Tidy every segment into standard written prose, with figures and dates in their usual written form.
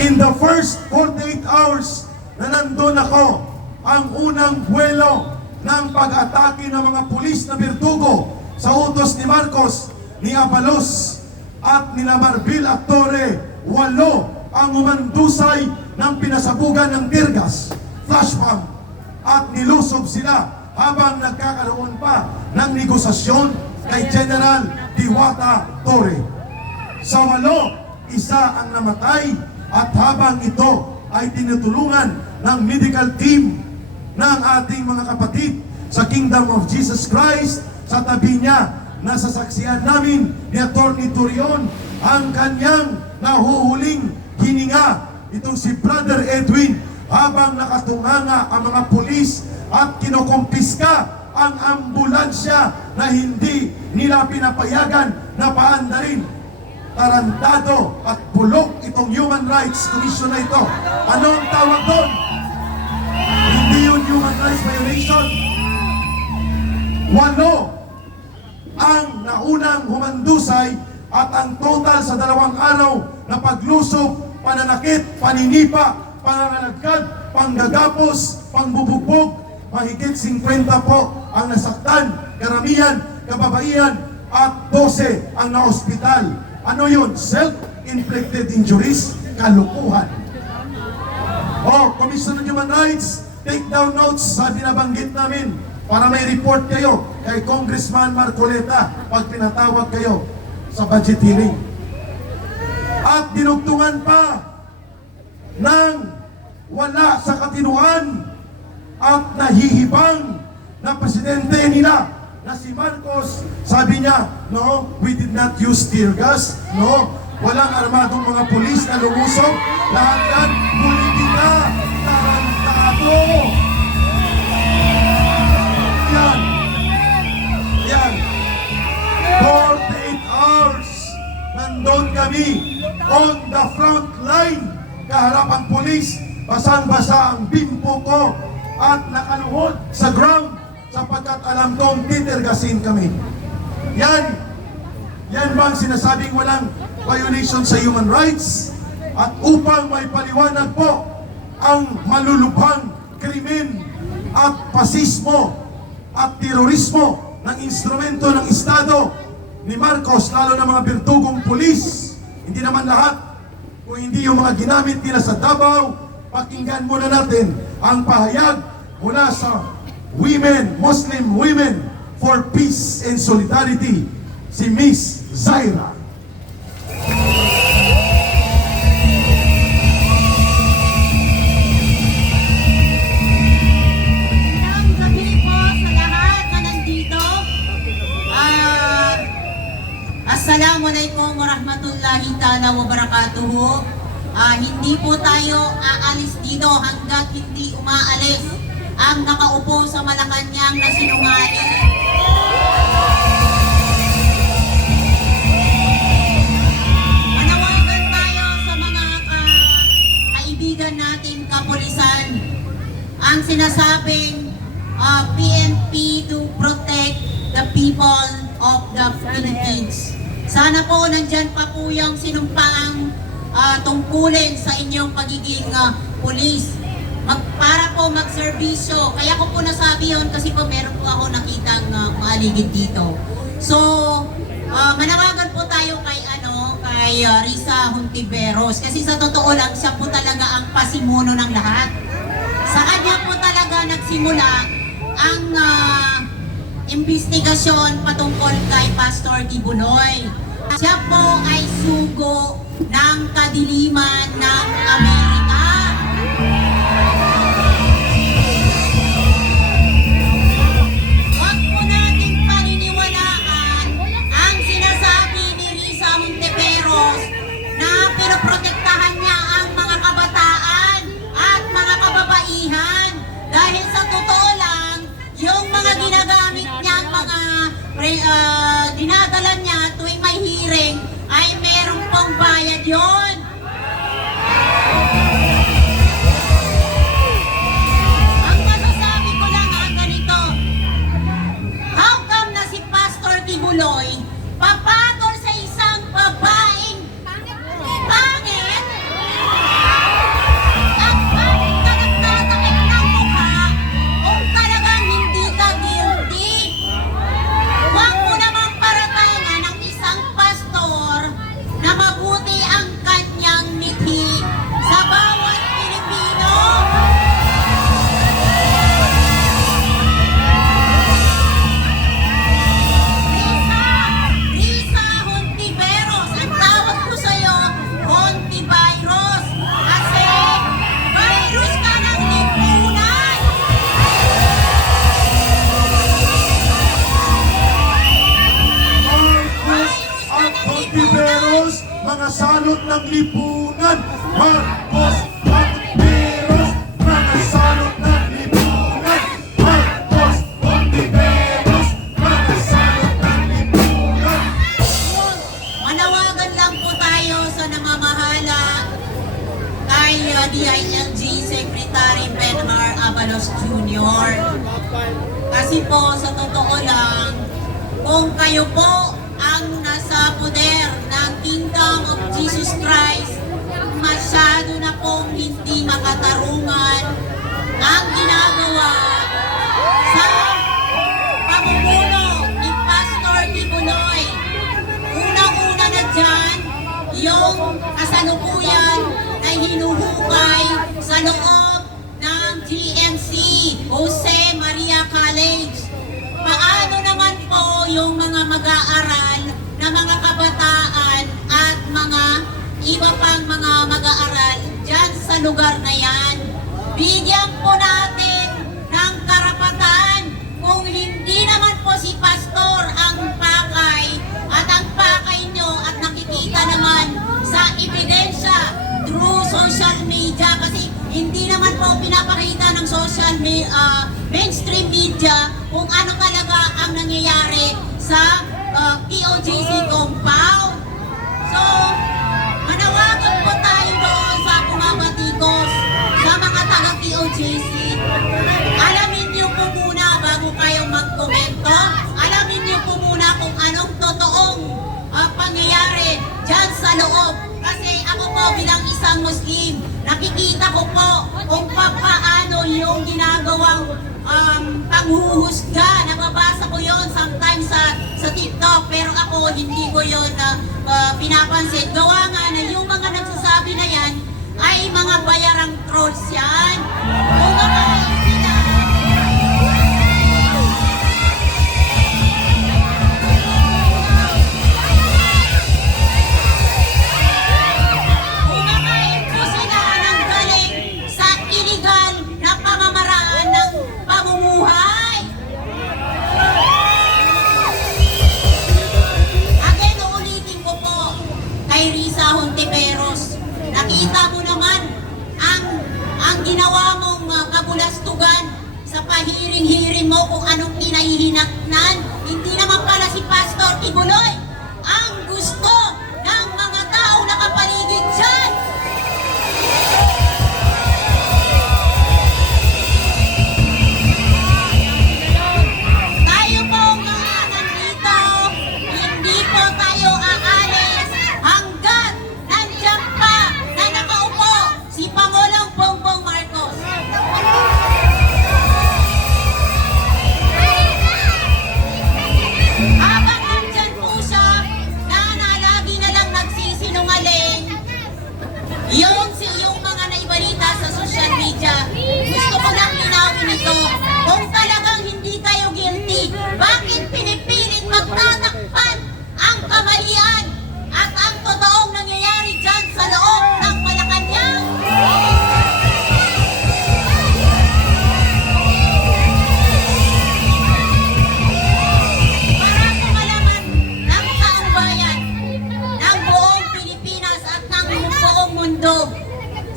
In the first 48 hours na nandun ako, ang unang buwelo ng pag-atake ng mga pulis na Bertugo sa utos ni Marcos, ni Abalos at ni Marbil at Torre, 8 ang umandusay ng pinasabugan ng tirgas, flash bomb, at nilusob sila habang nagkakaroon pa ng negosasyon kay General Diwata Torre. Sa 8, isa ang namatay at habang ito ay tinutulungan ng medical team ng ating mga kapatid sa Kingdom of Jesus Christ, sa tabi niya, nasasaksihan namin ni Atty. Torion ang kanyang nahuhuling hininga, itong si Brother Edwin, habang nakatunganga ang mga pulis at kinokumpiska ang ambulansya na hindi nila pinapayagan na paandarin. Tarantado at bulok itong Human Rights Commission na ito. Anong tawag doon? Hindi yun human rights violation. 8 ang naunang humandusay at ang total sa 2 araw na paglusob, pananakit, paninipa, pangangalagkad, panggagapos, pangbubugbog, mahigit 50 po ang nasaktan, karamihan, kababaihan, at 12 ang na-hospital. Ano yun? Self-inflicted injuries? Kalukuhan. Commission on Human Rights, take down notes sa binabanggit namin para may report kayo kay Congressman Marcoleta pag pinatawag kayo sa budget hearing. At dinugtungan pa ng wala sa katinuan at nahihibang na presidente nila na si Marcos. Sabi niya, no, we did not use tear gas, no, walang armadong mga pulis na lumusog, lahat yan politika, tarantado. Yan 48 hours nandun kami on the front line kaharap ang pulis, basang-basa ang bimpo ko at nakaluhod sa ground sapagkat alam kong titirgasin kami. Yan bang sinasabing walang violation sa human rights? At upang may paliwanag po ang malulubhang krimen at pasismo at terorismo ng instrumento ng Estado ni Marcos, lalo na mga Bertugong pulis, hindi naman lahat, kung hindi yung mga ginamit nila sa Davao, pakinggan muna natin ang pahayag mula sa Muslim Women for Peace and Solidarity, si Miss Zaira. Magandang gabi po sa lahat na nandito. Assalamualaikum warahmatullahi ta'ala wabarakatuhu. Hindi po tayo aalis dito hanggat hindi umaalis ang nakaupo sa Malacanang na sinungaling. Manawagan tayo sa mga kaibigan natin kapulisan. Ang sinasabing PNP to protect the people of the Philippines. Sana po nandyan pa po yung sinumpaang tungkulin sa inyong pagiging pulis. Para po magserbisyo. Kaya ko po nasabi yun kasi po meron po ako nakitang maaligid dito. So, manawagan po tayo kay Risa Hontiveros kasi sa totoo lang siya po talaga ang pasimuno ng lahat. Sa kanya po talaga nagsimula ang investigasyon patungkol kay Pastor Kibuloy. Siya po ay sugo ng kadiliman ng Amerika. Huwag po nating paniniwalaan ang sinasabi ni Risa Hontiveros na pinoprotektahan niya ang mga kabataan at mga kababaihan. Dahil sa totoo lang, yung mga ginagamit niya, mga dinadala niya tuwing may hearing, ay merong pang bayad yon. salot ng lipunan. Marcos, Ontiveros, mga salot ng lipunan. Marcos, Ontiveros, mga salot ng lipunan. Manawagan lang po tayo sa namamahala kay DILG Secretary Benhar Abalos Jr. Kasi po sa totoo lang, kung kayo po ang nasa poder ng Kingdom of Jesus Christ, masyado na pong hindi makatarungan ang ginagawa sa pamumuno ni Pastor Kibuloy. Unang-una na dyan, yung kasalukuyan na hinuhukay sa loob ng GMC, Jose Maria College. Paano naman po yung mga mag-aaral na mga kabataan at mga iba pang mga mag-aaral dyan sa lugar na yan? Bigyan po natin ng karapatan. Kung hindi naman po si Pastor ang pakay at ang pakay nyo at nakikita naman sa ebidensya through social media, kasi hindi naman po pinapakita ng mainstream media kung ano talaga ang nangyayari sa POJC compound. So, manawagan po tayo doon sa bumabatikos sa mga taga-POJC. Alamin niyo po muna bago kayo magkomento. Alamin niyo po muna kung anong totoong pangyayari dyan sa loob. Kasi ako po bilang isang Muslim, nakikita ko po kung paano yung ginagawang panghuhusga. Nababasa ko yon sometimes sa TikTok, pero ako hindi ko yon pinapansin. Gawa nga na yung mga nagsasabi na yan ay mga bayarang trolls yan. Kung makain sila, kumakain po sila ng galing sa illegal na pamamaraan ng pamumuhay. Again, uulitin ko po kay Risa Hontiveros. Nakita mo naman ang ginawa mong kabulastugan sa pahiring-hiring mo kung anong kinahihinatnan. Hindi naman pala si Pastor Kibuloy ang gusto ng mga tao nakapaligid dyan. Tayo po mga nandito, hindi po tayo aalis hanggat nandiyan pa na nakaupo si Pangulong Bongbong Marcos. Habang nandyan po siya, na lagi na lang nagsisinungaling, yung mga naibalita sa social media, gusto ko lang linawin ito. Kung talagang hindi kayo guilty, bakit pinipilit magtatakpan ang kamalian at ang totoong nangyayari dyan sa loob ng Malacanang? Para po malaman ng taong bayan, ng buong Pilipinas at ng buong mundo,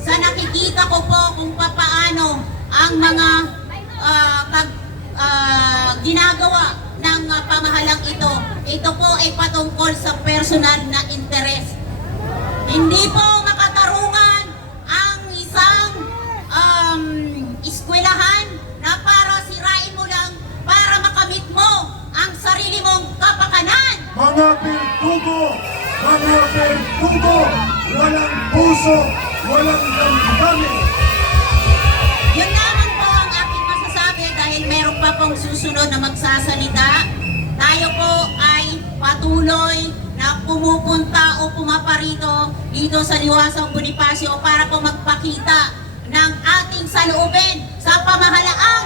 sa nakikita ko po kung papaano ang mga ginagawa ng pamahalang ito. Ito po ay patungkol sa personal na interes. Hindi po makatarungan ang isang eskwelahan na para sirain mo lang para makamit mo ang sarili mong kapakanan. Mga bertugo, walang puso, walang damdamin. Yun naman po ang aking masasabi dahil meron pa pong susunod na magsasalita. Tayo po ay patuloy na pumupunta o pumaparito dito sa Liwasang Bonifacio para po magpakita ng ating saloobin sa pamahalaang